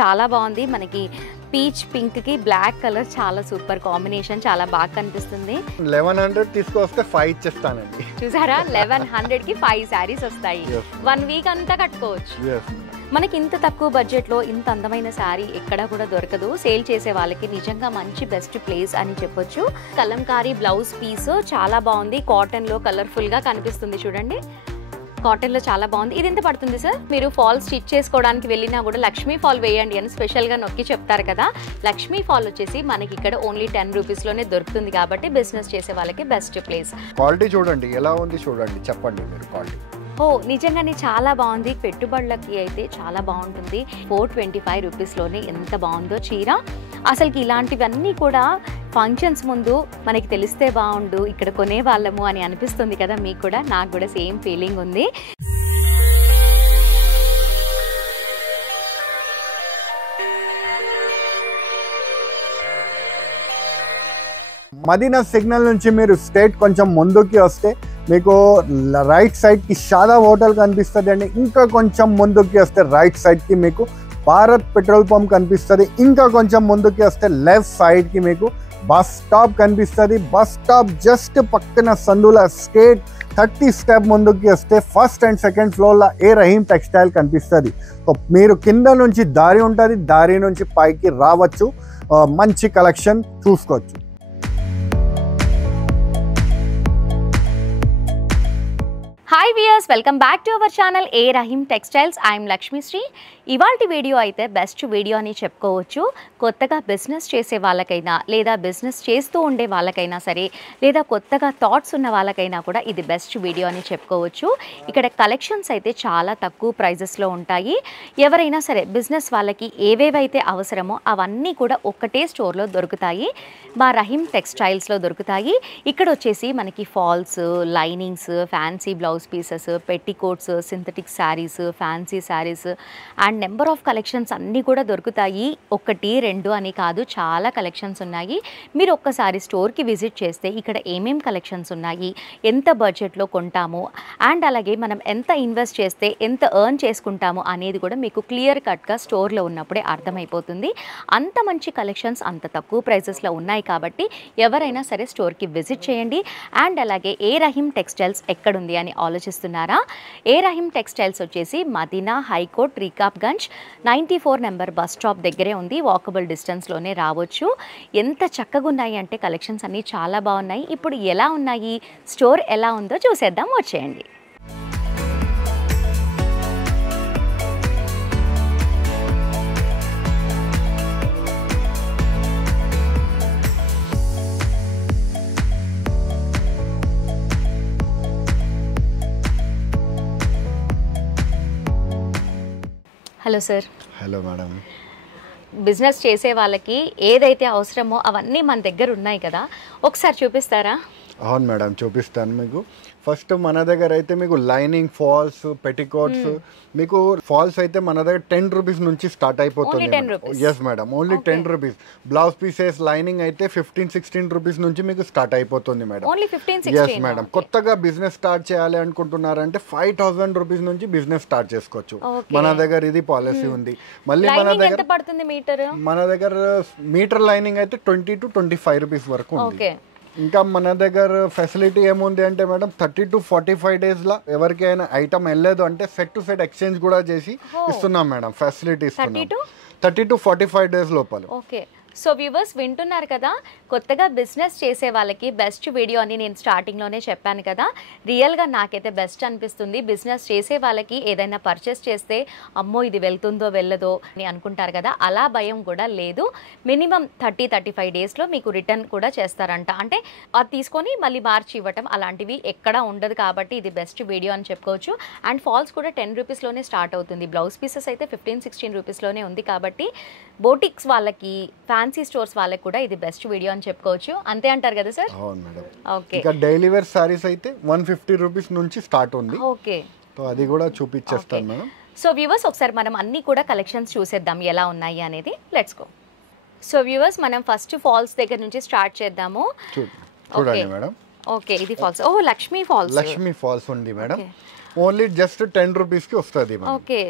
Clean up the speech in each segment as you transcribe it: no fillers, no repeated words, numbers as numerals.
చాలా బాగుంది. మనకి పీచ్ పింక్ కి బ్లాక్ కలర్ చాలా సూపర్ కాంబినేషన్, చాలా బాగా కనిపిస్తుంది. 1100 తీసుకొస్తే 5 ఇచ్చేస్తానండి. చూసారా 1100 కి 5 సారీస్ వస్తాయి. 1 వీక్ అంతా కట్టుకోవచ్చు. మనకి ఇంత తక్కువ బడ్జెట్లో ఇంత అందమైన శారీ ఎక్కడా కూడా దొరకదు. సేల్ చేసే వాళ్ళకి నిజంగా మంచి బెస్ట్ ప్లేస్ అని చెప్పొచ్చు. కలంకారీ బ్లౌజ్ పీస్ చాలా బాగుంది. కాటన్లో కలర్ఫుల్గా కనిపిస్తుంది చూడండి. కాటన్లో చాలా బాగుంది. ఇది ఎంత పడుతుంది సార్? మీరు ఫాల్ స్టిచ్ చేసుకోవడానికి వెళ్ళినా కూడా లక్ష్మీ ఫాల్ వేయండి అని స్పెషల్గా నొక్కి చెప్తారు కదా. లక్ష్మీ ఫాల్ వచ్చేసి మనకి ఇక్కడ ఓన్లీ 10 రూపీస్లోనే దొరుకుతుంది కాబట్టి బిజినెస్ చేసే వాళ్ళకి బెస్ట్ ప్లేస్. క్వాలిటీ చూడండి ఎలా ఉంది, చూడండి చెప్పండి మీరు క్వాలిటీ. నిజంగానే చాలా బాగుంది. పెట్టుబడులకి అయితే చాలా బాగుంటుంది. 425 రూపీస్లోనే ఎంత బాగుందో చీర. అసలుకి ఇలాంటివన్నీ కూడా ఫంక్షన్స్ ముందు మనకి తెలిస్తే బాగుండు, ఇక్కడ కొనే వాళ్ళము అని అనిపిస్తుంది కదా మీకు కూడా. నాకు కూడా సేమ్ ఫీలింగ్ ఉంది. మదీనా సిగ్నల్ నుంచి మీరు స్ట్రైట్ కొంచెం ముందుకి వస్తే మీకు రైట్ సైడ్కి షాదా హోటల్ కనిపిస్తుంది అండి. ఇంకా కొంచెం ముందుకి వస్తే రైట్ సైడ్కి మీకు భారత్ పెట్రోల్ పంప్ కనిపిస్తుంది. ఇంకా కొంచెం ముందుకి వస్తే లెఫ్ట్ సైడ్కి మీకు బస్ స్టాప్ కనిపిస్తుంది. బస్ స్టాప్ జస్ట్ పక్కన సందుల స్ట్రేట్ 30 స్టెప్ ముందుకి వస్తే ఫస్ట్ అండ్ సెకండ్ ఫ్లోర్లో ఏ రహీం టెక్స్టైల్ కనిపిస్తుంది. సో మీరు కింద నుంచి దారి ఉంటుంది, దారి నుంచి పైకి రావచ్చు, మంచి కలెక్షన్ చూసుకోవచ్చు. Hi viewers, welcome back to our channel A Rahim textiles. I'm Lakshmisri. ఇవాల్టి వీడియో అయితే బెస్ట్ వీడియో అని చెప్పుకోవచ్చు. కొత్తగా బిజినెస్ చేసే వాళ్ళకైనా లేదా బిజినెస్ చేస్తూ ఉండే వాళ్ళకైనా సరే, లేదా కొత్తగా థాట్స్ ఉన్న వాళ్ళకైనా కూడా ఇది బెస్ట్ వీడియో అని చెప్పుకోవచ్చు. ఇక్కడ కలెక్షన్స్ అయితే చాలా తక్కువ ప్రైజెస్లో ఉంటాయి. ఎవరైనా సరే బిజినెస్ వాళ్ళకి ఏవేవైతే అవసరమో అవన్నీ కూడా ఒక్కటే స్టోర్లో దొరుకుతాయి. మా రహీం టెక్స్టైల్స్లో దొరుకుతాయి. ఇక్కడ వచ్చేసి మనకి falls, linings, fancy blouse pieces, petticoats, synthetic saris, fancy saris and number of collections అన్నీ కూడా దొరుకుతాయి. 1, 2 అని కాదు, చాలా కలెక్షన్స్ ఉన్నాయి. మీరు ఒక్కసారి స్టోర్కి విజిట్ చేస్తే ఇక్కడ ఏమేం కలెక్షన్స్ ఉన్నాయి, ఎంత బడ్జెట్లో కొంటాము అండ్ అలాగే మనం ఎంత ఇన్వెస్ట్ చేస్తే ఎంత ఎర్న్ చేసుకుంటాము అనేది కూడా మీకు క్లియర్ కట్గా స్టోర్లో ఉన్నప్పుడే అర్థమైపోతుంది. అంత మంచి కలెక్షన్స్ అంత తక్కువ ప్రైజెస్లో ఉన్నాయి కాబట్టి ఎవరైనా సరే స్టోర్కి విజిట్ చేయండి. అండ్ అలాగే ఏ రహీం టెక్స్టైల్స్ ఎక్కడుంది అని ఆలోచిస్తున్నారా? ఏ రహీం టెక్స్టైల్స్ వచ్చేసి Madina high court Rikabganj 94 number bus stop దగ్గరే ఉంది. వాకబుల్ డిస్టెన్స్లోనే రావచ్చు. ఎంత చక్కగా ఉన్నాయి అంటే కలెక్షన్స్ అన్నీ చాలా బాగున్నాయి. ఇప్పుడు ఎలా ఉన్నాయి, స్టోర్ ఎలా ఉందో చూసేద్దాం, వచ్చేయండి. Hello sir. Hello madam. Business చేసే వాళ్ళకి ఏదైతే అవసరమో అవన్నీ మన దగ్గర ఉన్నాయి కదా, ఒకసారి చూపిస్తారా? అవును మేడం, చూపిస్తాను మీకు. ఫస్ట్ మన దగ్గర అయితే మీకు లైనింగ్, ఫాల్స్, పెట్టికోట్స్, మీకు ఫాల్స్ అయితే మన దగ్గర 10 రూపీస్ నుంచి స్టార్ట్ అయిపోతుంది. Yes madam, only 10 rupees. Blouse pieces lining అయితే 15-16 రూపీస్ నుంచి మీకు స్టార్ట్ అయిపోతుంది మేడం. Yes madam. కొత్తగా బిజినెస్ స్టార్ట్ చేయాలి అనుకుంటున్నారంటే 5000 రూపీస్ నుంచి బిజినెస్ స్టార్ట్ చేసుకోవచ్చు. మన దగ్గర ఇది పాలసీ ఉంది. మళ్ళీ మన దగ్గర మీటర్ లైనింగ్ అయితే 20-25 రూపీస్ వరకు ఉంది. ఇంకా మన దగ్గర ఫెసిలిటీ ఏముంది అంటే మేడం 30 to 45 డేస్లో ఎవరికైనా ఐటమ్ వెళ్ళలేదు అంటే సెట్ టు సెట్ ఎక్స్చేంజ్ కూడా చేసి ఇస్తున్నాం మేడం. ఫెసిలిటీ ఇస్తున్నాం 30 to 45 డేస్ లోపల. సో వ్యూవర్స్ వింటున్నారు కదా, కొత్తగా బిజినెస్ చేసే వాళ్ళకి బెస్ట్ వీడియో అని నేను స్టార్టింగ్లోనే చెప్పాను కదా. రియల్గా నాకైతే బెస్ట్ అనిపిస్తుంది. బిజినెస్ చేసే వాళ్ళకి ఏదైనా పర్చేస్ చేస్తే అమ్మో ఇది వెళ్తుందో వెళ్ళదో అని అనుకుంటారు కదా, అలా భయం కూడా లేదు. మినిమం 30-35 డేస్లో మీకు రిటర్న్ కూడా చేస్తారంట. అంటే అది తీసుకొని మళ్ళీ మార్చి ఇవ్వటం అలాంటివి ఎక్కడా ఉండదు కాబట్టి ఇది బెస్ట్ వీడియో అని చెప్పుకోవచ్చు. అండ్ ఫాల్స్ కూడా 10 రూపీస్లోనే స్టార్ట్ అవుతుంది. బ్లౌజ్ పీసెస్ అయితే 15-16 రూపీస్లోనే ఉంది కాబట్టి బోటిక్స్ వాళ్ళకి, ఫ్యాన్సీ స్టోర్స్ వాళ్ళకి కూడా ఇది బెస్ట్ వీడియో అని చెప్పుకోవచ్చు. అంతే అంటారు కదా సార్? అవును మేడం. ఓకే. ఇంకా డైలీ వేర్ సారీస్ అయితే 150 రూపీస్ నుంచి స్టార్ట్ ఉంది. ఓకే. సో అది కూడా చూపించేస్తాను మేడం. సో వ్యూవర్స్ ఒకసారి మనం అన్ని కూడా కలెక్షన్స్ చూసేద్దాం ఎలా ఉన్నాయి అనేది. Let's go. సో వ్యూవర్స్ మనం ఫస్ట్ ఫాల్స్ దగ్గర నుంచి స్టార్ట్ చేద్దాము. చూడండి మేడం. ఓకే, ఇది ఫాల్స్. ఓ లక్ష్మీ ఫాల్స్. లక్ష్మీ ఫాల్స్ ఉంది మేడం. ఓన్లీ జస్ట్ 10 రూపీస్ కి వస్తుంది. ఓకే.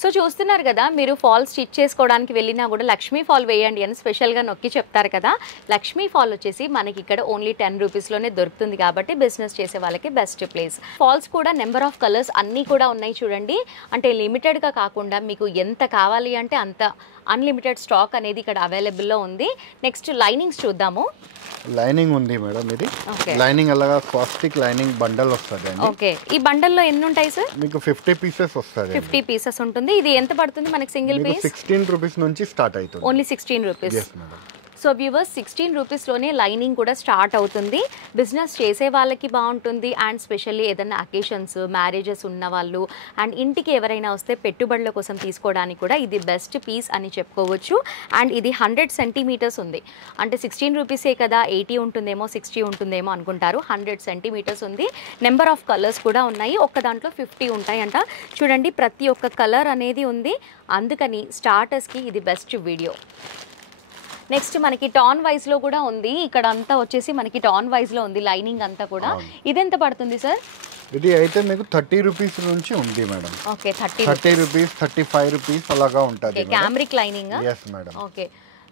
సో చూస్తున్నారు కదా, మీరు ఫాల్ స్టిచ్ చేసుకోవడానికి వెళ్ళినా కూడా లక్ష్మీ ఫాల్ వేయండి అని స్పెషల్గా నొక్కి చెప్తారు కదా. లక్ష్మీ ఫాల్ వచ్చేసి మనకి ఇక్కడ ఓన్లీ 10 రూపీస్లోనే దొరుకుతుంది కాబట్టి బిజినెస్ చేసే వాళ్ళకి బెస్ట్ ప్లేస్. ఫాల్స్ కూడా నెంబర్ ఆఫ్ కలర్స్ అన్నీ కూడా ఉన్నాయి చూడండి. అంటే లిమిటెడ్గా కాకుండా మీకు ఎంత కావాలి అంటే అంత అన్లిమిటెడ్ స్టాక్ అనేది ఇక్కడ అవైలబుల్లో ఉంది. నెక్స్ట్ లైనింగ్స్ చూద్దాము. లైనింగ్ ఉంది మేడం, ఇది లైనింగ్ అలాగా కాస్టిక్ లైనింగ్ బండల్ వస్తుంది. ఓకే, ఈ బండల్లో ఎన్ని ఉంటాయి సార్? మీకు 50 పీసెస్ వస్తుంది. 50 పీసెస్ ఉంటుంది. ఇది ఎంత పడుతుంది మనకి సింగిల్ పీస్? 16 రూపీస్ నుంచి స్టార్ట్ అవుతుంది. Only 16 rupees. Yes madam. So viewers, 16 రూపీస్లోనే లైనింగ్ కూడా స్టార్ట్ అవుతుంది. బిజినెస్ చేసే వాళ్ళకి బాగుంటుంది. అండ్ స్పెషల్లీ ఏదైనా అకేషన్స్, మ్యారేజెస్ ఉన్న వాళ్ళు అండ్ ఇంటికి ఎవరైనా వస్తే పెట్టుబడుల కోసం తీసుకోవడానికి కూడా ఇది బెస్ట్ పీస్ అని చెప్పుకోవచ్చు. అండ్ ఇది 100 సెంటీమీటర్స్ ఉంది. అంటే 16 రూపీసే కదా, 80 ఉంటుందేమో 60 ఉంటుందేమో అనుకుంటారు. 100 సెంటీమీటర్స్ ఉంది. నెంబర్ ఆఫ్ కలర్స్ కూడా ఉన్నాయి. ఒక్క దాంట్లో 50 ఉంటాయంట. చూడండి, ప్రతి ఒక్క కలర్ అనేది ఉంది. అందుకని స్టార్టర్స్కి ఇది బెస్ట్ వీడియో. నెక్స్ట్ మనకి టాన్ వైజ్లో కూడా ఉంది. ఇక్కడ అంతా వచ్చేసి మనకి టాన్ వైజ్లో ఉంది లైనింగ్ అంతా కూడా. ఇది ఎంత పడుతుంది సార్? ఇది అయితే మీకు 30 రూపీస్ నుంచి ఉంది మేడం. ఓకే, 30 రూపీస్, 35 రూపీస్ అలాగా ఉంటుంది. Cambric lining. Yes madam. Okay,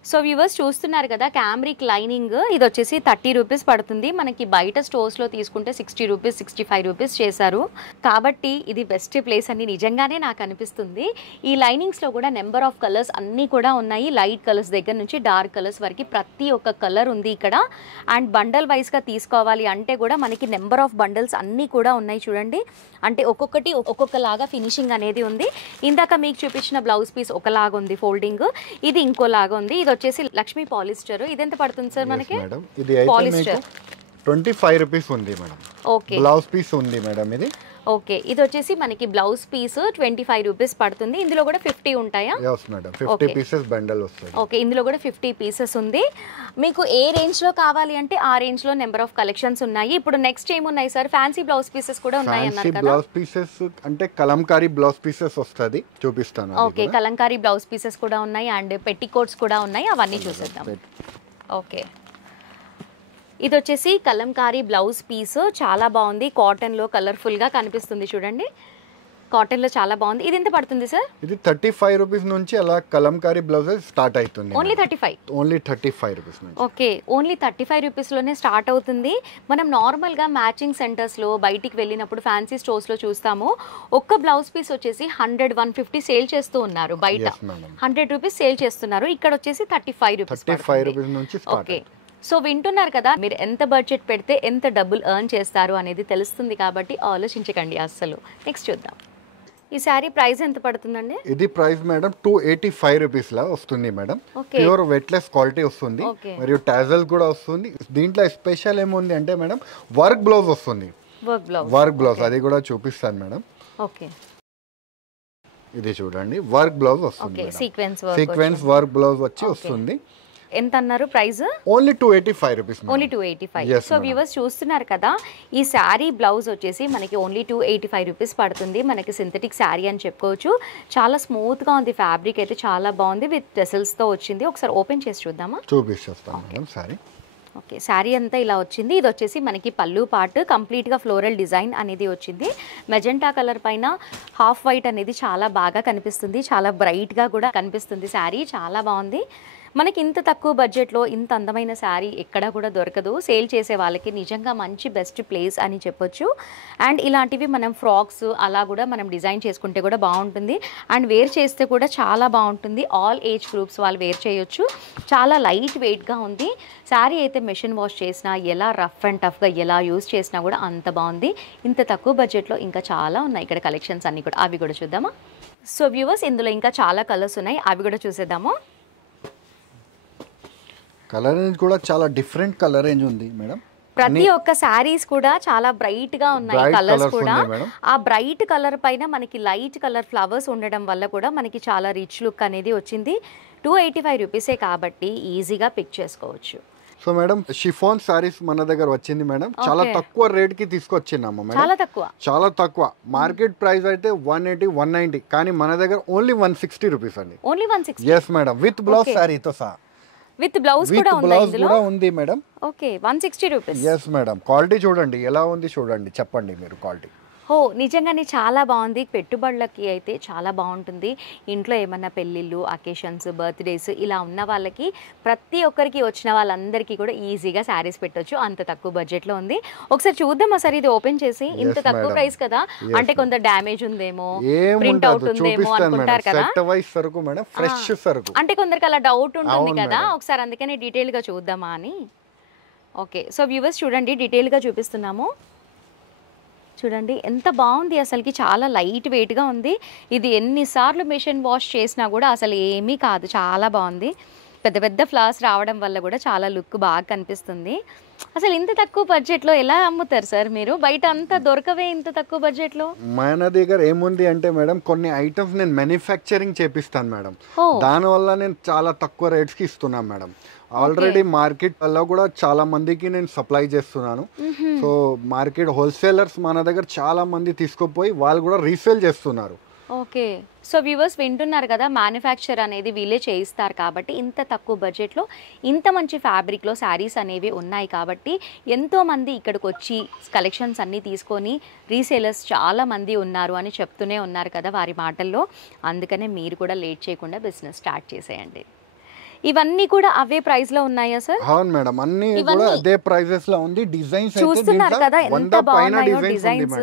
so viewers చూస్తున్నారు కదా, క్యామ్రిక్ లైనింగ్ ఇది వచ్చేసి 30 రూపీస్ పడుతుంది. మనకి బయట స్టోర్స్లో తీసుకుంటే 60 రూపీస్, 65 రూపీస్ చేశారు. కాబట్టి ఇది బెస్ట్ ప్లేస్ అని నిజంగానే నాకు అనిపిస్తుంది. ఈ లైనింగ్స్లో కూడా నెంబర్ ఆఫ్ కలర్స్ అన్నీ కూడా ఉన్నాయి. లైట్ కలర్స్ దగ్గర నుంచి డార్క్ కలర్స్ వరకు ప్రతి ఒక్క కలర్ ఉంది ఇక్కడ. అండ్ బండల్ వైజ్గా తీసుకోవాలి అంటే కూడా మనకి నెంబర్ ఆఫ్ బండల్స్ అన్నీ కూడా ఉన్నాయి చూడండి. అంటే ఒక్కొక్కటి ఒక్కొక్కలాగా ఫినిషింగ్ అనేది ఉంది. ఇందాక మీకు చూపించిన బ్లౌజ్ పీస్ ఒకలాగా ఉంది ఫోల్డింగ్, ఇది ఇంకోలాగా ఉంది. ఇది వచ్చేసి లక్ష్మీ పాలిస్టర్. ఇది ఎంత పడుతుంది సార్ మనకి? ఇది పాలిస్టర్ 25 రూపీస్ ఉంది మేడం. ఓకే, బ్లౌజ్ పీస్ ఉంది మేడం ఇది. ఓకే, ఇది వచ్చేసి మనకి బ్లౌజ్ పీస్ 25 రూపీస్ పడుతుంది. ఇందులో కూడా 50 ఉంటాయా? yes మేడం, 50 పీసెస్ బండల్ వస్తుంది. ఓకే, ఇందులో కూడా 50 పీసెస్ ఉంది. మీకు ఏ రేంజ్ లో కావాలి అంటే ఆ రేంజ్ లో నెంబర్ ఆఫ్ కలెక్షన్స్ ఉన్నాయి. ఇప్పుడు నెక్స్ట్ ఏమున్నాయి సార్? ఫ్యాన్సీ బ్లౌజ్ పీసెస్ కూడా ఉన్నాయి అన్నారు కదా. బ్లౌజ్ పీసెస్ అంటే కలంకారీ బ్లౌజ్ పీసెస్ వస్తుంది, చూపిస్తాను. ఓకే, కలంకారీ బ్లౌజ్ పీసెస్ కూడా ఉన్నాయి అండ్ పెట్టికోట్స్ కూడా ఉన్నాయి. అవన్నీ చూసేద్దాం. ఓకే, ఇది వచ్చేసి కలంకారీ బ్లౌజ్ పీస్. చాలా బాగుంది. కాటన్లో కలర్ఫుల్గా కనిపిస్తుంది చూడండి. కాటన్లో చాలా బాగుంది. ఇది ఎంత పడుతుంది సార్? ఇది 35 రూపీస్ నుంచి అలా కలంకారీ బ్లౌజెస్ స్టార్ట్ అవుతుంది. ఓన్లీ 35? ఓన్లీ 35 రూపీస్ నుంచి. ఓకే, ఓన్లీ 35 రూపీస్లోనే స్టార్ట్ అవుతుంది. మనం నార్మల్గా మ్యాచింగ్ సెంటర్స్లో బయటికి వెళ్ళినప్పుడు ఫ్యాన్సీ స్టోర్స్లో చూస్తాము. ఒక్క బ్లౌజ్ పీస్ వచ్చేసి 100, 150 సేల్ చేస్తూ ఉన్నారు బయట. 100 రూపీస్ సేల్ చేస్తున్నారు. ఇక్కడ వచ్చేసి 35 రూపీస్ నుంచి స్టార్ట్. ఓకే, సో వింటున్నారు కదా, మీరు ఎంత బడ్జెట్ పెడితే ఎంత డబ్బులు ఎర్న్ చేస్తారు అనేది తెలుస్తుంది. కాబట్టి ఆలోచించకండి అస్సలు. నెక్స్ట్ చూద్దాం. ఈ శారీ ప్రైస్ ఎంత పడుతుందండి? ఇది ప్రైస్ మేడం 285 రూపీస్ లా వస్తుంది మేడం. ప్యూర్ వెట్లెస్ క్వాలిటీ వస్తుంది, మరియు టాజల్ కూడా వస్తుంది. దీంట్లో స్పెషల్ ఏముంది అంటే మేడం వర్క్ బ్లౌజ్ వస్తుంది. వర్క్ బ్లౌజ్ అది కూడా చూపిస్తాను మేడం. ఓకే, ఇది చూడండి, వర్క్ బ్లౌజ్ వస్తుంది. సీక్వెన్స్ వర్క్ బ్లౌజ్ వచ్చి వస్తుంది. ఎంత అన్నారు price? Only 285 rupees. Only 285. So viewers చూస్తున్నారు కదా, ఈ శారీ బ్లౌజ్ వచ్చేసి మనకి ఓన్లీ 285 రూపీస్ పడుతుంది. మనకి సింథటిక్ శారీ అని చెప్పుకోవచ్చు. చాలా స్మూత్గా ఉంది. ఫ్యాబ్రిక్ అయితే చాలా బాగుంది. విత్ టెసల్స్తో వచ్చింది. ఒకసారి ఓపెన్ చేసి చూద్దామా? చూపిస్తాను మేడం శారీ. ఓకే, శారీ అంతా ఇలా వచ్చింది. ఇది వచ్చేసి మనకి పళ్ళు పార్ట్ కంప్లీట్గా ఫ్లోరల్ డిజైన్ అనేది వచ్చింది. మెజెంటా కలర్ పైన హాఫ్ వైట్ అనేది చాలా బాగా కనిపిస్తుంది. చాలా బ్రైట్గా కూడా కనిపిస్తుంది. శారీ చాలా బాగుంది. మనకి ఇంత తక్కువ బడ్జెట్లో ఇంత అందమైన శారీ ఎక్కడా కూడా దొరకదు. సేల్ చేసే వాళ్ళకి నిజంగా మంచి బెస్ట్ ప్లేస్ అని చెప్పొచ్చు. అండ్ ఇలాంటివి మనం ఫ్రాక్స్ అలా కూడా మనం డిజైన్ చేసుకుంటే కూడా బాగుంటుంది. అండ్ వేర్ చేస్తే కూడా చాలా బాగుంటుంది. ఆల్ ఏజ్ గ్రూప్స్ వాళ్ళు వేర్ చేయొచ్చు. చాలా లైట్ వెయిట్గా ఉంది. శారీ అయితే మెషిన్ వాష్ చేసినా, ఎలా రఫ్ అండ్ టఫ్గా ఎలా యూజ్ చేసినా కూడా అంత బాగుంది. ఇంత తక్కువ బడ్జెట్లో ఇంకా చాలా ఉన్నాయి ఇక్కడ కలెక్షన్స్ అన్నీ కూడా. అవి కూడా చూద్దామా? సో వ్యూవర్స్, ఇందులో ఇంకా చాలా కలర్స్ ఉన్నాయి. అవి కూడా చూసేద్దాము. కలర్ రేంజ్ కూడా చాలా డిఫరెంట్ కలర్ రేంజ్ ఉంది మేడం. ప్రతి ఒక్క శారీస్ కూడా చాలా బ్రైట్ గా ఉన్నాయి. కలర్స్ కూడా ఆ బ్రైట్ కలర్ పైన మనకి లైట్ కలర్ ఫ్లవర్స్ ఉండడం వల్ల కూడా మనకి చాలా రిచ్ లుక్ అనేది వచ్చింది. 285 రూపీసే కాబట్టి ఈజీగా పిక్ చేసుకోవచ్చు. సో మేడం షిఫాన్ సారీస్ మన దగ్గర వచ్చింది మేడం. చాలా తక్కువ రేట్ కి తీసుకొచ్చినాము మేడం. చాలా తక్కువ. మార్కెట్ ప్రైస్ అయితే 180, 190, కానీ మన దగ్గర ఓన్లీ 160 రూపీస్ అండి. Only 160? yes madam, with blouse సారీతో సహా. విత్ బ్లౌజ్ కూడా ఉంది madam. Okay, 160 rupees. yes madam. Quality చూడండి ఎలా ఉంది, చూడండి చెప్పండి మీరు క్వాలిటీ. ఓ నిజంగానే చాలా బాగుంది. పెట్టుబడులకి అయితే చాలా బాగుంటుంది. ఇంట్లో ఏమన్నా పెళ్ళిళ్ళు, అకేషన్స్, బర్త్డేస్ ఇలా ఉన్న వాళ్ళకి ప్రతి ఒక్కరికి వచ్చిన వాళ్ళందరికీ కూడా ఈజీగా శారీస్ పెట్టొచ్చు. అంత తక్కువ బడ్జెట్లో ఉంది. ఒకసారి చూద్దామా సార్ ఇది ఓపెన్ చేసి? ఇంత తక్కువ ప్రైస్ కదా, అంటే కొంత డ్యామేజ్ ఉందేమో, ప్రింట్ అవుట్ ఉందేమో అనుకుంటారు కదా. అంటే కొందరికి అలా డౌట్ ఉంటుంది కదా, ఒకసారి అందుకని డీటెయిల్గా చూద్దామా అని. ఓకే, సో వ్యూవర్స్ చూడండి, డీటెయిల్గా చూపిస్తున్నాము. చూడండి ఎంత బాగుంది, అసలుకి చాలా లైట్ వెయిట్గా ఉంది. ఇది ఎన్నిసార్లు మిషన్ వాష్ చేసినా కూడా అసలు ఏమీ కాదు, చాలా బాగుంది. పెద్ద పెద్ద ఫ్లవర్స్ రావడం వల్ల కూడా చాలా లుక్ బాగా కనిపిస్తుంది. అసలు ఇంత తక్కువ బడ్జెట్లో ఎలా అమ్ముతారు సార్ మీరు? బయట అంతా దొరకవే ఇంత తక్కువ బడ్జెట్లో. మన దగ్గర ఏముంది అంటే మేడం, కొన్ని ఐటమ్స్ నేను మ్యానుఫ్యాక్చరింగ్ చేపిస్తాను మేడం, దానివల్ల నేను చాలా తక్కువ రేట్స్కి ఇస్తున్నాను మేడం. ఆల్రెడీ మార్కెట్ వల్ల కూడా చాలా మందికి నేను సప్లై చేస్తున్నాను. సో మార్కెట్ హోల్సేలర్స్ మన దగ్గర చాలా మంది తీసుకుపోయి వాళ్ళు కూడా రీసేల్ చేస్తున్నారు. ఓకే, సో వ్యూవర్స్ వింటున్నారు కదా, మ్యానుఫ్యాక్చర్ అనేది వీళ్ళే చేయిస్తారు కాబట్టి ఇంత తక్కువ బడ్జెట్లో ఇంత మంచి ఫ్యాబ్రిక్లో శారీస్ అనేవి ఉన్నాయి కాబట్టి ఎంతోమంది ఇక్కడికి వచ్చి కలెక్షన్స్ అన్నీ తీసుకొని రీసేలర్స్ చాలా మంది ఉన్నారు అని చెప్తూనే ఉన్నారు కదా వారి మాటల్లో. అందుకనే మీరు కూడా లేట్ చేయకుండా బిజినెస్ స్టార్ట్ చేసేయండి. ఇవన్నీ కూడా అవే ప్రైస్ లో ఉన్నాయా సార్? అవును మేడం, అన్ని కూడా అదే ప్రైసెస్ లో ఉంది. డిజైన్స్ చూస్తున్నారు కదా ఎంత బాగున్నాయో డిజైన్స్.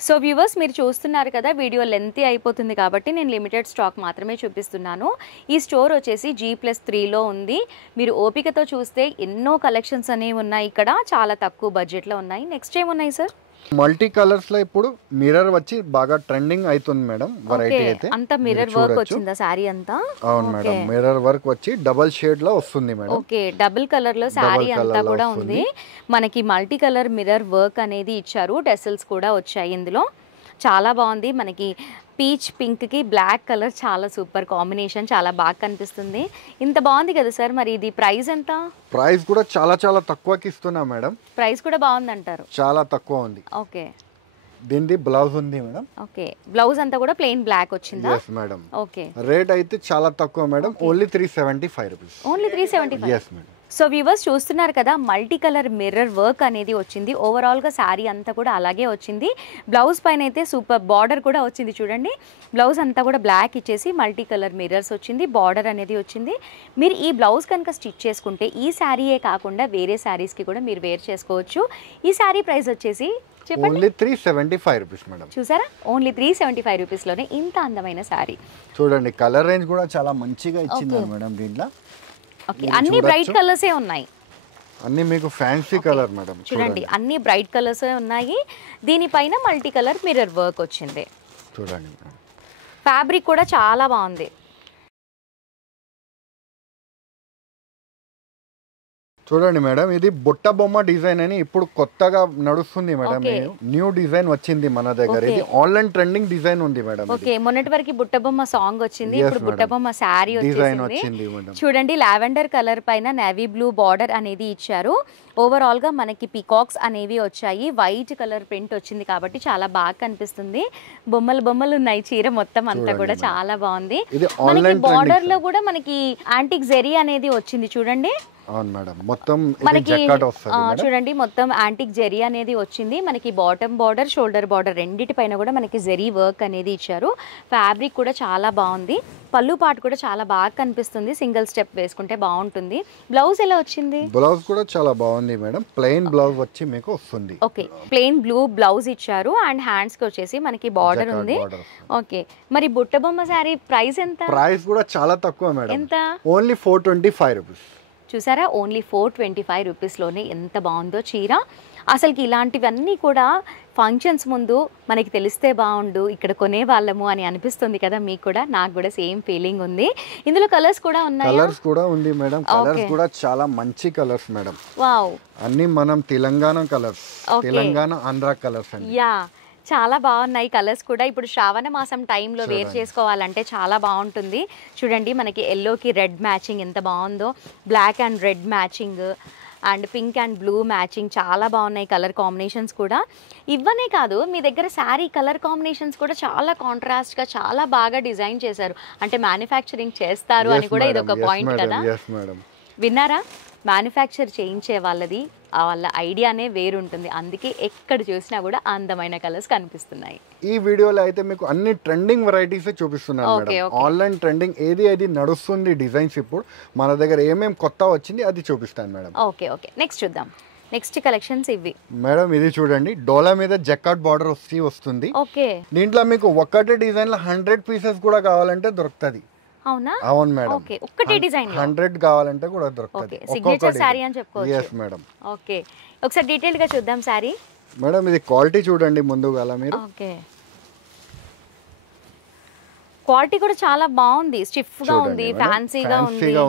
సో వ్యూవర్స్ మీరు చూస్తున్నారు కదా, వీడియో లెంతీ అయిపోతుంది కాబట్టి నేను లిమిటెడ్ స్టాక్ మాత్రమే చూపిస్తున్నాను. ఈ స్టోర్ వచ్చేసి G+3లో ఉంది. మీరు ఓపికతో చూస్తే ఎన్నో కలెక్షన్స్ అనేవి ఉన్నాయి ఇక్కడ, చాలా తక్కువ బడ్జెట్లో ఉన్నాయి. నెక్స్ట్ ఏమున్నాయి సార్? మల్టీ కలర్స్ లో ఇప్పుడు మిర్రర్ వచ్చి బాగా ట్రెండింగ్ అవుతుంది మేడం. వెరైటీ అయితే అంతా మిర్రర్ వర్క్ వచ్చిందా సారీ అంతా? అవును మేడం, మిర్రర్ వర్క్ వచ్చి డబుల్ షేడ్ లో వస్తుంది మేడం. ఓకే, డబుల్ కలర్ లో సారీ అంతా కూడా ఉంది. మనకి మల్టీ కలర్ మిర్రర్ వర్క్ అనేది ఇచ్చారు, టెసల్స్ కూడా వచ్చాయి ఇందులో. చాలా బాగుంది. మనకి పీచ్ పింక్ కి బ్లాక్ కలర్ చాలా సూపర్ కాంబినేషన్, చాలా బాగా కనిపిస్తుంది. ఇంత బాగుంది కదా సార్, మరి ఇది ప్రైస్ ఎంత? ప్రైస్ కూడా చాలా చాలా తక్కువకి ఇస్తున్నా మేడం. ప్రైస్ కూడా బాగుంది అంటారు? చాలా తక్కువ ఉంది. ఓకే, దీనికి బ్లౌజ్ ఉంది మేడం. ఓకే, బ్లౌజ్ అంతా కూడా ప్లెయిన్ బ్లాక్ వచ్చిందా? yes madam. ఓకే, రేట్ అయితే చాలా తక్కువ madam, only 375 rupees. Only 375? yes madam. So viewers చూస్తున్నారు కదా, మల్టీ కలర్ మిర్రర్ వర్క్ అనేది వచ్చింది. ఓవరాల్గా శారీ అంతా కూడా అలాగే వచ్చింది. బ్లౌజ్ పైన అయితే సూపర్ బార్డర్ కూడా వచ్చింది చూడండి. బ్లౌజ్ అంతా కూడా బ్లాక్ ఇచ్చేసి మల్టీ కలర్ మిర్రర్స్ వచ్చింది, బార్డర్ అనేది వచ్చింది. మీరు ఈ బ్లౌజ్ కనుక స్టిచ్ చేసుకుంటే ఈ శారీయే కాకుండా వేరే శారీస్కి కూడా మీరు వేర్ చేసుకోవచ్చు. ఈ శారీ ప్రైస్ వచ్చేసి ఓన్లీ 375 రూపీస్ మేడం. చూసారా, ఓన్లీ 375 రూపీస్లోనే ఇంత అందమైన శారీ. చూడండి కలర్ రేంజ్ కూడా చాలా మంచిగా ఇచ్చింది మేడం దీంట్లో. ఓకే, అన్ని బ్రైట్ కలర్సే ఉన్నాయి. అన్ని మీకు ఫ్యాన్సీ కలర్ మేడం. చూడండి అన్ని బ్రైట్ కలర్సే ఉన్నాయి. దీనిపైన మల్టీ కలర్ మిర్రర్ వర్క్ వచ్చింది. చూడండి ఫ్యాబ్రిక్ కూడా చాలా బాగుంది. చూడండి మేడం, ఇది బుట్ట బొమ్మ డిజైన్ అని ఇప్పుడు కొత్తగా నడుస్తుంది మేడం. న్యూ డిజైన్ వచ్చింది మన దగ్గర. ఇది ఆన్లైన్ ట్రెండింగ్ డిజైన్ ఉంది మేడం. ఓకే, మొన్నటి వరకు బుట్ట బొమ్మ సాంగ్ వచ్చింది, ఇప్పుడు బుట్ట బొమ్మ శారీ వచ్చింది. చూడండి లావెండర్ కలర్ పైన నేవీ బ్లూ బార్డర్ అనేది ఇచ్చారు. ఓవరాల్ గా మనకి పీకాక్స్ అనేవి వచ్చాయి, వైట్ కలర్ ప్రింట్ వచ్చింది కాబట్టి చాలా బాగా కనిపిస్తుంది. బొమ్మలు బొమ్మలు ఉన్నాయి, చీర మొత్తం అంతా కూడా చాలా బాగుంది. మనకి బార్డర్ లో కూడా మనకి యాంటిక్ జెరీ అనేది వచ్చింది చూడండి. అవును మేడం, మొత్తం మనకి చూడండి మొత్తం యాంటిక్ జెరీ అనేది వచ్చింది. మనకి బాటమ్ బార్డర్, షోల్డర్ బార్డర్ రెండిటిపైన కూడా మనకి జెరీ వర్క్ అనేది ఇచ్చారు. ఫ్యాబ్రిక్ కూడా చాలా బాగుంది. పళ్ళు పాటు కూడా చాలా బాగా కనిపిస్తుంది, సింగిల్ స్టెప్ వేసుకుంటే బాగుంటుంది. బ్లౌజ్ ఎలా వచ్చింది? బ్లౌజ్ కూడా చాలా బాగుంది మేడం, ప్లెయిన్ బ్లౌజ్ వచ్చి మీకు వస్తుంది. ఓకే, ప్లెయిన్ బ్లూ బ్లౌజ్ ఇచ్చారు అండ్ హ్యాండ్స్ కి వచ్చేసి మనకి బార్డర్ ఉంది. ఓకే, మరి బుట్ట బొమ్మ శారీ ప్రైస్ ఎంత? ప్రైస్ కూడా చాలా తక్కువ మేడం, ఎంత? Only 425 rupees. చూసారా, ఓన్లీ 425 రూపీస్లోనే ఎంత బాగుందో చీర. అసలుకి ఇలాంటివన్నీ కూడా ఫంక్షన్స్ ముందు మనకి తెలిస్తే బాగుండు, ఇక్కడ కొనే వాళ్ళము అని అనిపిస్తుంది కదా మీకు కూడా. నాకు కూడా సేమ్ ఫీలింగ్ ఉంది. ఇందులో కలర్స్ కూడా ఉన్నాయి. కలర్స్ కూడా ఉంది మేడం, కలర్స్ కూడా చాలా మంచి కలర్స్ మేడం. వావ్, అన్ని మనం తెలంగాణ కలర్స్, తెలంగాణ ఆంధ్ర కలర్స్ అండి. యా, చాలా బాగున్నాయి కలర్స్ కూడా. ఇప్పుడు శ్రావణ మాసం టైంలో వేర్ చేసుకోవాలంటే చాలా బాగుంటుంది. చూడండి మనకి ఎల్లోకి రెడ్ మ్యాచింగ్ ఎంత బాగుందో, black and red matching and pink and blue matching, చాలా బాగున్నాయి కలర్ కాంబినేషన్స్ కూడా. ఇవనే కాదు, మీ దగ్గర శారీ కలర్ కాంబినేషన్స్ కూడా చాలా కాంట్రాస్ట్గా చాలా బాగా డిజైన్ చేశారు. అంటే మ్యానుఫ్యాక్చరింగ్ చేస్తారు అని కూడా ఇది ఒక పాయింట్ కదా. విన్నారా, మ్యానుఫ్యాక్చర్ చేయించే వాళ్ళది వాళ్ళ ఐడియానే వేరుంటుంది, అందుకే ఎక్కడ చూసినా కూడా అందమైన కలర్స్ కనిపిస్తున్నాయి. ఈ వీడియోలో అయితే మీకు అన్ని ట్రెండింగ్ వెరైటీస్ చూపిస్తున్నాను మేడం. ఆన్లైన్ ట్రెండింగ్ ఏది నడుస్తుంది డిజైన్స్ ఇప్పుడు మన దగ్గర ఏమేమి కొత్త వచ్చింది అది చూపిస్తాను మేడం. ఓకే ఓకే, నెక్స్ట్ చూద్దాం. నెక్స్ట్ కలెక్షన్స్ ఇవి మేడం. ఇది చూడండి, డోలా మీద జకాట్ బార్డర్ వస్తుంది. ఓకే, దీంట్లో మీకు ఒక్కటే డిజైన్ లో 100 పీసెస్ కూడా కావాలంటే దొరుకుతుంది. అవునా? అవును మేడం. ఓకే, ఒక్కటే డిజైన్ 100 కావాలంటే కూడా దొరుకుతుంది. సిగ్నేచర్ సారీ అని చెప్పుకోవచ్చు. yes madam. ఓకే, ఒకసారి డీటెయిల్ గా చూద్దాం సారీ. మేడం ఇది క్వాలిటీ చూడండి ముందుగా మీరు. ఓకే, క్వాలిటీ కూడా చాలా బాగుంది, స్టిఫ్ గా ఉంది, ఫ్యాన్సీగా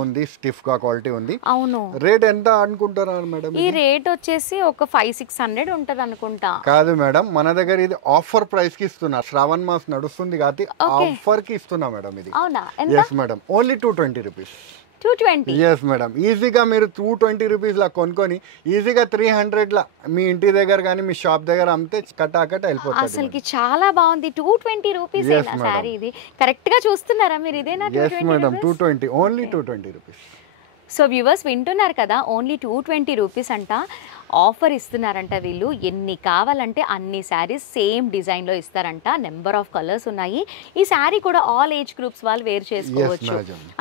ఉంది, స్టిఫ్ గా క్వాలిటీ ఉంది. అవును. రేట్ ఎంత అనుకుంటారా మేడం? ఈ రేట్ వచ్చేసి ఒక 500-600 ఉంటది అనుకుంటా. కాదు మేడం, మన దగ్గర ఇది ఆఫర్ ప్రైస్ కి ఇస్తున్నా. శ్రావణ్ మాస్ నడుస్తుంది కాబట్టి ఆఫర్ కి ఇస్తున్నా మేడం ఇది. అవునా? yes madam, only 220 rupees. 220? yes madam. ఈజీగా మీరు 220 రూపీస్ లా కొనుక్కొని ఈజీగా 300 లా మీ ఇంటి దగ్గర కానీ మీ షాప్ దగ్గర అమ్మితే కటాకట వెళ్ళిపోతుంది. అసలుకి చాలా బాగుంది. 220 రూపీస్ సారీ. ఇది కరెక్ట్ గా చూస్తున్నారా మీరు? ఇదేనా? yes madam, 220, only 220 rupees. So viewers వింటున్నారు కదా, ఓన్లీ 220 రూపీస్ అంట. ఆఫర్ ఇస్తున్నారంట వీళ్ళు. ఎన్ని కావాలంటే అన్ని శారీస్ సేమ్ డిజైన్లో ఇస్తారంట. నెంబర్ ఆఫ్ కలర్స్ ఉన్నాయి. ఈ శారీ కూడా ఆల్ ఏజ్ గ్రూప్స్ వాళ్ళు వేర్ చేసుకోవచ్చు.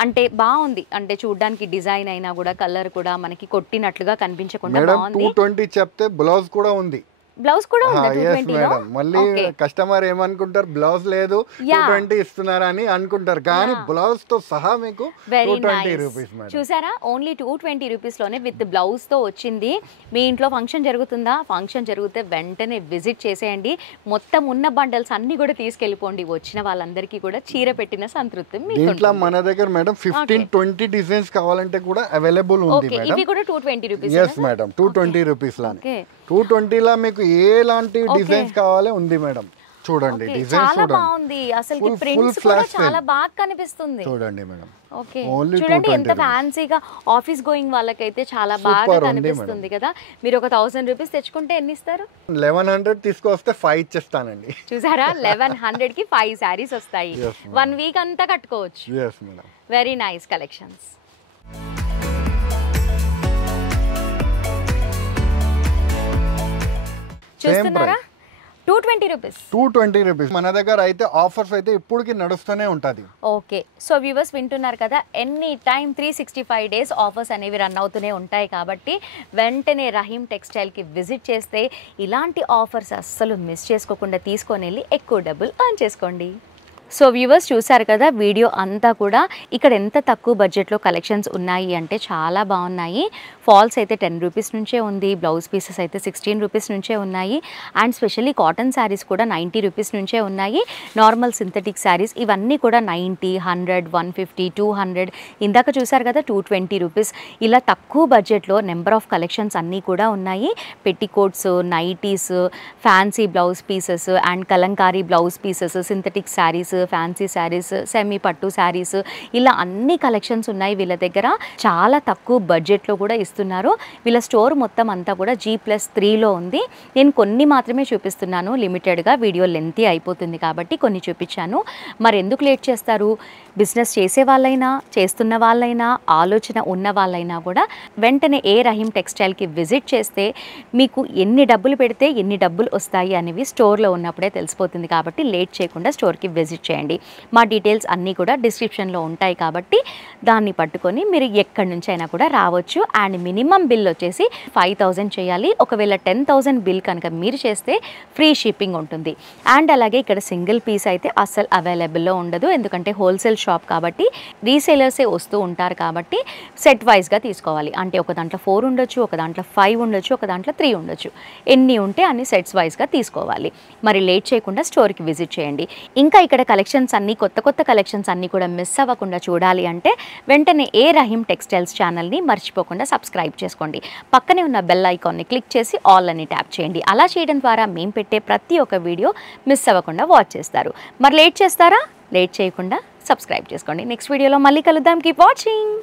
అంటే బాగుంది, అంటే చూడడానికి డిజైన్ అయినా కూడా కలర్ కూడా మనకి కొట్టినట్లుగా కనిపించకుండా బాగుంది. 220 చెప్తే బ్లౌజ్ కూడా ఉంది. బ్లౌజ్ కూడా ఉందా 220 లో? మళ్ళీ కస్టమర్ ఏమనుకుంటారు, బ్లౌజ్ లేదు 220 ఇస్తున్నారా అని అనుకుంటారు, కానీ బ్లౌజ్ తో సహా మీకు 220 రూపీస్ మేడం. చూసారా, ఓన్లీ 220 రూపీస్ లోనే విత్ బ్లౌజ్ తో వచ్చింది. మీ ఇంట్లో ఫంక్షన్ జరుగుతుందా? ఫంక్షన్ జరిగితే వెంటనే విజిట్ చేసేయండి. మొత్తం ఉన్న బండల్స్ అన్ని కూడా తీసుకెళ్ళిపోండి. వచ్చిన వాళ్ళందరికీ కూడా చీర పెట్టిన సంతృప్తి మీకు. దీంట్లో మన దగ్గర మేడం 15-20 డిజైన్స్ కావాలంటే కూడా అవైలబుల్ ఉంది మేడం. ఇవి కూడా 220 రూపీస్. yes మేడం, 220 రూపీస్ లానే. 220 లా మీకు ఎలాంటి డిజైన్స్ కావాలో ఉంది మేడం. చూడండి డిజైన్ చాలా బాగుంది. అసలు ప్రింట్స్ కూడా చాలా బాగా కనిపిస్తుంది. చూడండి మేడం. ఓకే, చూడండి ఎంత ఫ్యాన్సీగా ఆఫీస్ గోయింగ్ వాళ్ళకైతే చాలా బాగా కనిపిస్తుంది కదా. మీరు ఒక 1000 రూపీస్ తెచ్చుకుంటే ఎన్ని ఇస్తారు? 1100 తీసుకొస్తే 5 ఇచ్చేస్తానండి. చూసారా, 1100 కి 5 సారీస్ వస్తాయి. 1 వీక్ అంతా కట్టుకోవచ్చు. yes madam. Very nice collections. చూస్తున్నారా, 220 రూపీస్. 220 రూపీస్ మన దగ్గర అయితే ఆఫర్స్ అయితే ఇప్పటికి నడుస్తూనే ఉంటుంది. ఓకే, సో వ్యూవర్స్ వింటున్నారు కదా, ఎనీ టైం 365 డేస్ ఆఫర్స్ అనేవి రన్ అవుతూనే ఉంటాయి. కాబట్టి వెంటనే రహీం టెక్స్టైల్కి విజిట్ చేస్తే ఇలాంటి ఆఫర్స్ అస్సలు మిస్ చేసుకోకుండా తీసుకొని వెళ్ళి ఎక్కువ డబ్బులు ఎర్న్ చేసుకోండి. సో వ్యూవర్స్ చూసారు కదా, వీడియో అంతా కూడా ఇక్కడ ఎంత తక్కువ బడ్జెట్లో కలెక్షన్స్ ఉన్నాయి అంటే చాలా బాగున్నాయి. ఫాల్స్ అయితే 10 రూపీస్ నుంచే ఉంది, బ్లౌజ్ పీసెస్ అయితే 16 రూపీస్ నుంచే ఉన్నాయి, అండ్ స్పెషల్లీ కాటన్ శారీస్ కూడా 90 రూపీస్ నుంచే ఉన్నాయి. నార్మల్ సింథటిక్ శారీస్ ఇవన్నీ కూడా 90, 100, 150, 200, ఇందాక చూసారు కదా 220 రూపీస్. ఇలా తక్కువ బడ్జెట్లో నెంబర్ ఆఫ్ కలెక్షన్స్ అన్నీ కూడా ఉన్నాయి. Petticoats, nighties, fancy blouse pieces and Kalamkari blouse pieces, synthetic saris, fancy saris, semi పట్టు శారీస్, ఇలా అన్ని కలెక్షన్స్ ఉన్నాయి వీళ్ళ దగ్గర. చాలా తక్కువ బడ్జెట్లో కూడా ఇస్తున్నారు. వీళ్ళ స్టోర్ మొత్తం అంతా కూడా G+3లో ఉంది. నేను కొన్ని మాత్రమే చూపిస్తున్నాను, లిమిటెడ్గా. వీడియో లెంతీ అయిపోతుంది కాబట్టి కొన్ని చూపించాను. మరి ఎందుకు లేట్ చేస్తారు? బిజినెస్ చేసే వాళ్ళైనా, చేస్తున్న వాళ్ళైనా, ఆలోచన ఉన్న వాళ్ళైనా కూడా వెంటనే రహీం టెక్స్టైల్కి విజిట్ చేస్తే మీకు ఎన్ని డబ్బులు పెడితే ఎన్ని డబ్బులు వస్తాయి అనేవి స్టోర్లో ఉన్నప్పుడే తెలిసిపోతుంది. కాబట్టి లేట్ చేయకుండా స్టోర్కి విజిట్ చేయండి. మా డీటెయిల్స్ అన్నీ కూడా డిస్క్రిప్షన్లో ఉంటాయి కాబట్టి దాన్ని పట్టుకొని మీరు ఎక్కడి నుంచి అయినా కూడా రావచ్చు. అండ్ మినిమం బిల్ వచ్చేసి 5000 చేయాలి. ఒకవేళ 10,000 బిల్ కనుక మీరు చేస్తే ఫ్రీ షిప్పింగ్ ఉంటుంది. అండ్ అలాగే ఇక్కడ సింగిల్ పీస్ అయితే అస్సలు అవైలబుల్లో ఉండదు, ఎందుకంటే హోల్సేల్ షాప్ కాబట్టి రీసేలర్సే వస్తూ ఉంటారు. కాబట్టి సెట్ వైజ్గా తీసుకోవాలి. అంటే ఒక దాంట్లో 4 ఉండొచ్చు, ఒక దాంట్లో 5 ఉండొచ్చు, ఒక దాంట్లో 3 ఉండొచ్చు. ఎన్ని ఉంటే అన్ని సెట్స్ వైజ్గా తీసుకోవాలి. మరి లేట్ చేయకుండా స్టోర్కి విజిట్ చేయండి. ఇంకా ఇక్కడ కలెక్షన్స్ అన్నీ, కొత్త కొత్త కలెక్షన్స్ అన్నీ కూడా మిస్ అవ్వకుండా చూడాలి అంటే వెంటనే రహీం టెక్స్టైల్స్ ఛానల్ని మర్చిపోకుండా సబ్స్క్రైబ్ చేసుకోండి. పక్కనే ఉన్న బెల్ ఐకాన్ని క్లిక్ చేసి ఆల్ అని ట్యాప్ చేయండి. అలా చేయడం ద్వారా మేము పెట్టే ప్రతి ఒక్క వీడియో మిస్ అవ్వకుండా వాచ్ చేస్తారు. మరి లేట్ చేస్తారా? లేట్ చేయకుండా సబ్స్క్రైబ్ చేసుకోండి. నెక్స్ట్ వీడియోలో మళ్ళీ కలుద్దాం. Keep watching.